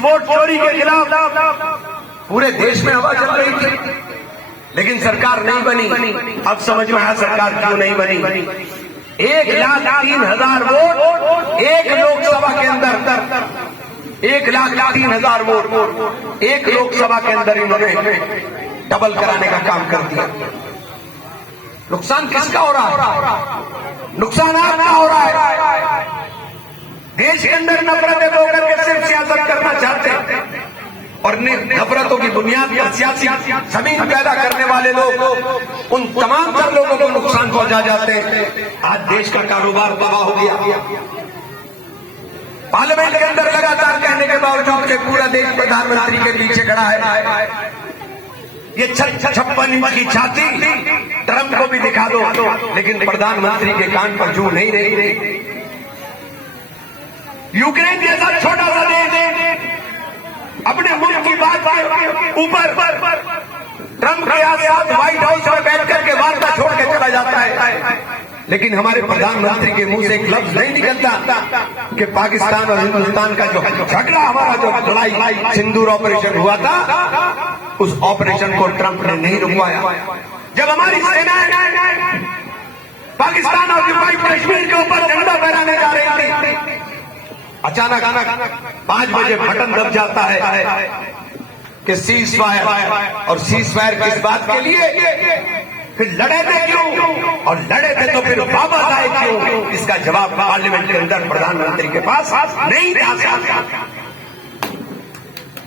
Vote चोरी के खिलाफ पूरे देश में हवा चल रही थी, लेकिन सरकार नहीं बनी। अब समझ में आया सरकार क्यों नहीं बनी। 1,03,000 वोट एक लोकसभा के अंदर, 1,03,000 वोट एक लोकसभा के अंदर इन्होंने डबल कराने का काम कर दिया। नुकसान किसका हो रहा है? नुकसान आपका हो रहा है। देश के अंदर नफरतें बो करके सिर्फ सियासत करना चाहते हैं और नफरतों की बुनियाद पर सियासी जमीन पैदा करने वाले लोग उन तमाम तर लोगों को नुकसान पहुंचा जाते हैं। आज देश का कारोबार तबाह हो गया। पार्लियामेंट के अंदर लगातार कहने के बावजूद कि पूरा देश प्रधानमंत्री के पीछे खड़ा है। ये 56 इंच की छाती ट्रंप को भी दिखा दो, लेकिन प्रधानमंत्री के कान पर जू नहीं रही। यूक्रेन जैसा छोटा सा देश अपने मुल्क की बात ऊपर ट्रंप के आसपास व्हाइट हाउस में बैठ करके वार्ता छोड़ के चला जाता है, लेकिन हमारे प्रधानमंत्री के मुंह से एक लफ्ज नहीं निकलता कि पाकिस्तान और हिंदुस्तान का जो झगड़ा, हमारा जो लड़ाई सिंदूर ऑपरेशन हुआ था, उस ऑपरेशन को ट्रंप ने नहीं रुकवाया। जब हमारी सेना पाकिस्तान और कश्मीर के ऊपर झंडा फहराने जा रही थी, अचानक 5 बजे बटन दब जाता है कि सीज फायर, और सीज फायर किस बात के लिए? फिर लड़े थे क्यों? और लड़े थे तो फिर वापस आए क्यों? इसका जवाब पार्लियामेंट के अंदर प्रधानमंत्री के पास नहीं था।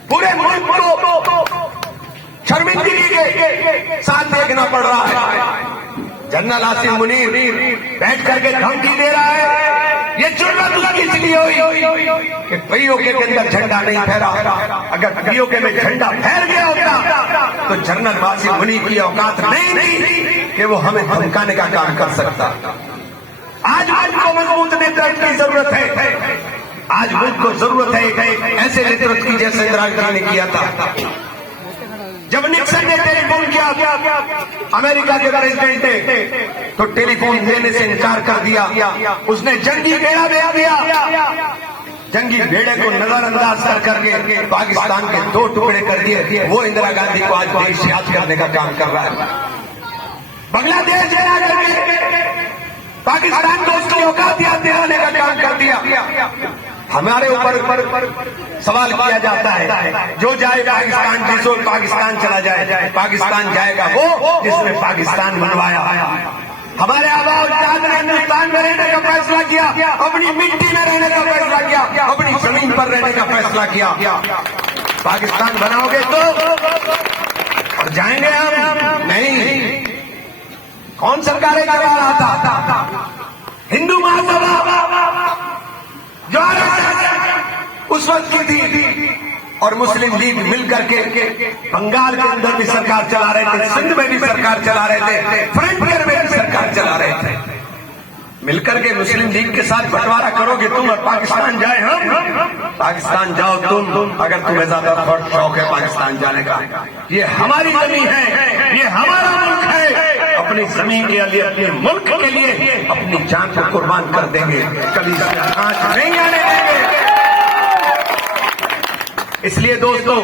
पूरे मुल्क को शर्मिंदगी के साथ देखना पड़ रहा है। जनरल आसिम मुनीर बैठ करके धमकी दे रहा है। ये जुर्मत उसकी इसलिए हुई कि पीओके के अंदर झंडा नहीं फहरा। अगर पीओके में झंडा फैल गया होता तो जनरल आसिम मुनीर की औकात नहीं थी कि वो हमें धमकाने का काम कर सकता। आज को मजबूत नेतृत्व की जरूरत है। आज मुल्क को जरूरत है ऐसे नेतृत्व की जैसे इंदिरा गांधी ने किया था। जब निक्सन ने टेलीफोन किया अमेरिका के प्रेसिडेंट ने, तो टेलीफोन देने से इनकार कर दिया। उसने जंगी बेड़ा दे दिया। जंगी बेड़े को नजरअंदाज कर करके पाकिस्तान के 2 टुकड़े कर दिए। वो इंदिरा गांधी को आज देश याद करने का काम कर रहा है। बांग्लादेश में आकर पाकिस्तान को उसकी औकात याद दिलाने का काम कर दिया। हमारे ऊपर सवाल किया जाता है, जो जाए पाकिस्तान जिसो पाकिस्तान चला जाए। पाकिस्तान जाएगा वो जिसने पाकिस्तान बनवाया। हमारे आबा अजदाद ने हिंदुस्तान में रहने का फैसला किया, अपनी मिट्टी में रहने का फैसला किया, अपनी जमीन पर रहने का फैसला किया। पाकिस्तान बनाओगे तो और जाएंगे हम नहीं। कौन सरकारें करवा रहा था? हिंदू महासभा जो उस वक्त की थी और मुस्लिम लीग मिलकर के बंगाल के अंदर भी सरकार चला रहे थे, सिंध में भी सरकार चला रहे थे, फ्रंटियर में भी सरकार चला रहे थे। मिलकर के मुस्लिम लीग के साथ बंटवारा करोगे तुम और पाकिस्तान जाए हम। पाकिस्तान जाओ तुम, अगर तुम्हें ज्यादा शौक है पाकिस्तान जाने का। ये हमारी जमीन है, ये हमारा मुल्क है। अपनी जमीन के लिए, अपने मुल्क के लिए अपनी जान को कुर्बान कर देंगे, कभी आंच नहीं आने देंगे। इसलिए दोस्तों,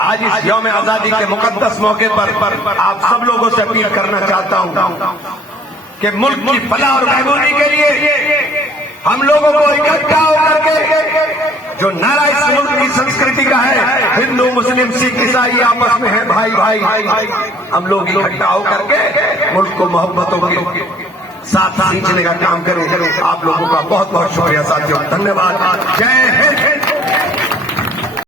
आज इस यौम आजादी के मुकद्दस मौके पर आप सब लोगों से अपील करना चाहता हूं कि मुल्क की फलाह और बहबूदी के लिए हम लोगों को इकट्ठा होकर के, जो नारा इस मुल्क की संस्कृति का है, हिंदू मुस्लिम सिख ईसाई आपस में है भाई भाई, हम लोग इकट्ठा होकर के मुल्क को मोहब्बतों के साथ खींचने का काम करें। आप लोगों का बहुत बहुत शुक्रिया साथियों, धन्यवाद। जय हिंद।